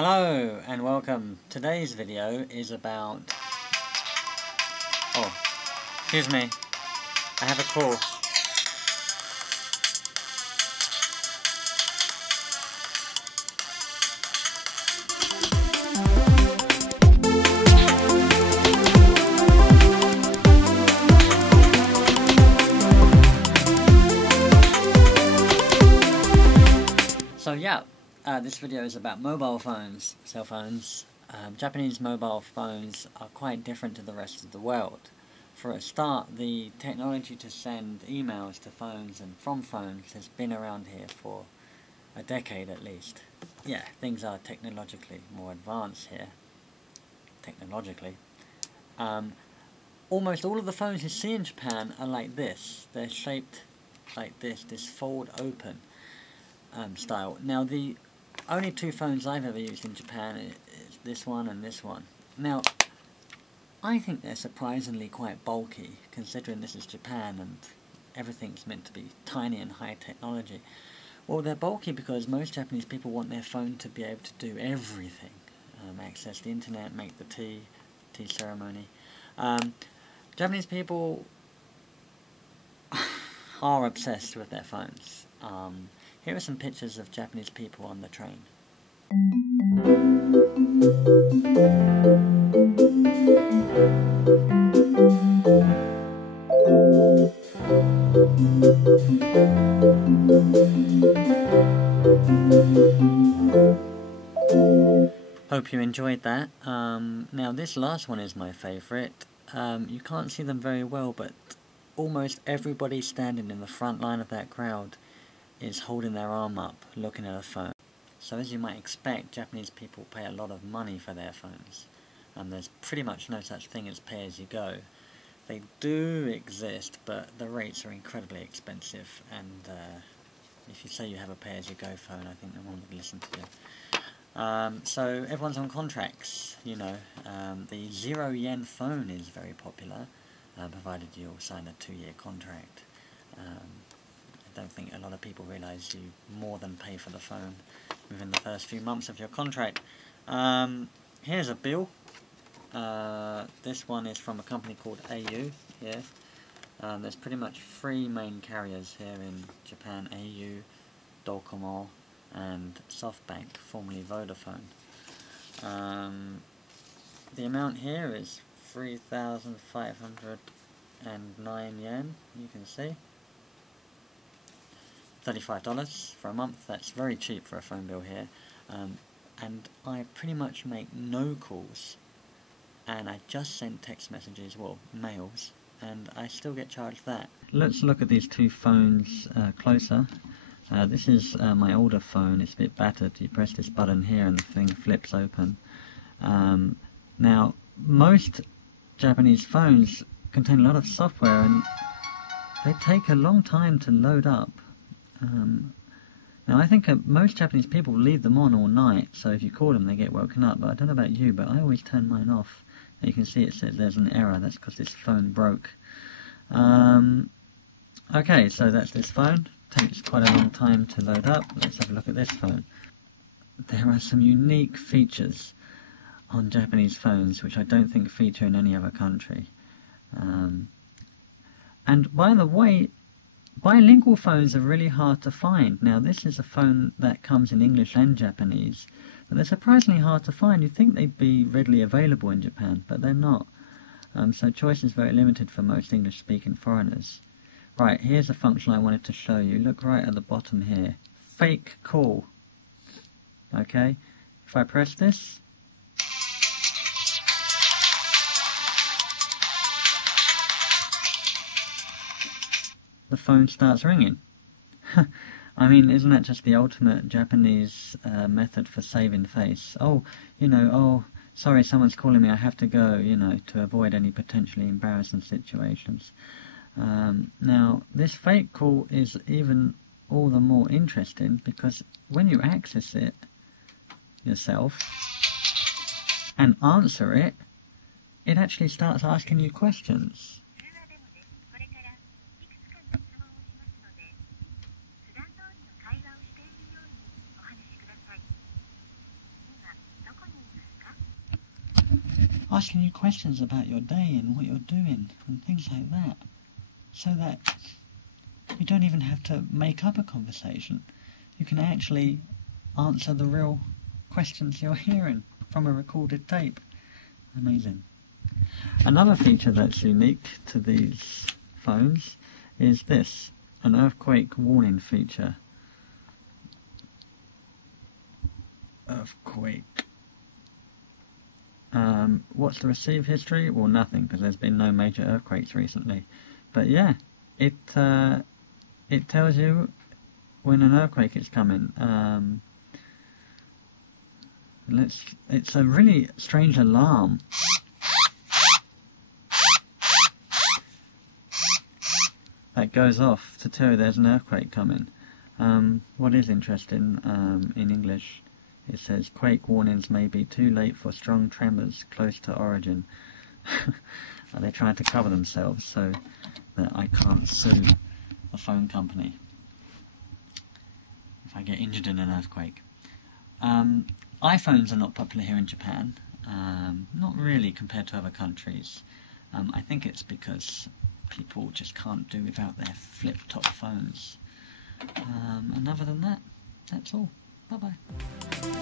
Hello and welcome. Today's video is about... Oh, excuse me. I have a call. So yeah, this video is about mobile phones, cell phones. Japanese mobile phones are quite different to the rest of the world. For a start, the technology to send emails to phones and from phones has been around here for a decade at least. Yeah, things are technologically more advanced here. Technologically. Almost all of the phones you see in Japan are like this. They're shaped like this fold open style. Now the only two phones I've ever used in Japan is this one and this one. Now I think they're surprisingly quite bulky, considering this is Japan and everything's meant to be tiny and high technology. Well, they're bulky because most Japanese people want their phone to be able to do everything. Access the internet, make the tea ceremony. Japanese people are obsessed with their phones. Here are some pictures of Japanese people on the train. Hope you enjoyed that. Now this last one is my favourite. You can't see them very well, but almost everybody standing in the front line of that crowd is holding their arm up, looking at a phone. So as you might expect, Japanese people pay a lot of money for their phones. There's pretty much no such thing as pay-as-you-go. They do exist, but the rates are incredibly expensive, and if you say you have a pay-as-you-go phone, I think no one would listen to you. So everyone's on contracts, you know. The 0 yen phone is very popular, provided you sign a 2-year contract. I don't think a lot of people realise you more than pay for the phone within the first few months of your contract. Here's a bill. This one is from a company called AU here. There's pretty much 3 main carriers here in Japan: AU, Docomo, and SoftBank, formerly Vodafone. The amount here is 3,509 yen, you can see. $35 for a month. That's very cheap for a phone bill here. And I pretty much make no calls, and I just send text messages, well, mails, and I still get charged that. Let's look at these two phones closer. This is my older phone. It's a bit battered. You press this button here and the thing flips open. Now, most Japanese phones contain a lot of software, and they take a long time to load up. Now I think most Japanese people leave them on all night, so if you call them they get woken up, but I don't know about you, but I always turn mine off. You can see it says there's an error. That's because this phone broke. Okay, so that's this phone. Takes quite a long time to load up. Let's have a look at this phone. There are some unique features on Japanese phones which I don't think feature in any other country. And by the way, bilingual phones are really hard to find. Now this is a phone that comes in English and Japanese, but they're surprisingly hard to find. You'd think they'd be readily available in Japan, but they're not. So choice is very limited for most English-speaking foreigners. Right, here's a function I wanted to show you. Look right at the bottom here. Fake call. Okay, if I press this, the phone starts ringing. I mean, isn't that just the ultimate Japanese method for saving face? Oh, you know, oh, sorry, someone's calling me, I have to go, you know, to avoid any potentially embarrassing situations. Now, this fake call is even all the more interesting because when you access it yourself and answer it, it actually starts asking you questions. asking you questions about your day and what you're doing and things like that, so that you don't even have to make up a conversation. You can actually answer the real questions you're hearing from a recorded tape. Amazing. Another feature that's unique to these phones is this, an earthquake warning feature. Earthquake. What's the receive history? Well, nothing, because there's been no major earthquakes recently. But yeah, it tells you when an earthquake is coming. It's a really strange alarm. That goes off to tell you there's an earthquake coming. What is interesting in English, it says quake warnings may be too late for strong tremors close to origin. Are they trying to cover themselves so that I can't sue the phone company if I get injured in an earthquake? iPhones are not popular here in Japan. Not really compared to other countries. I think it's because people just can't do without their flip-top phones. And other than that, that's all. Bye-bye.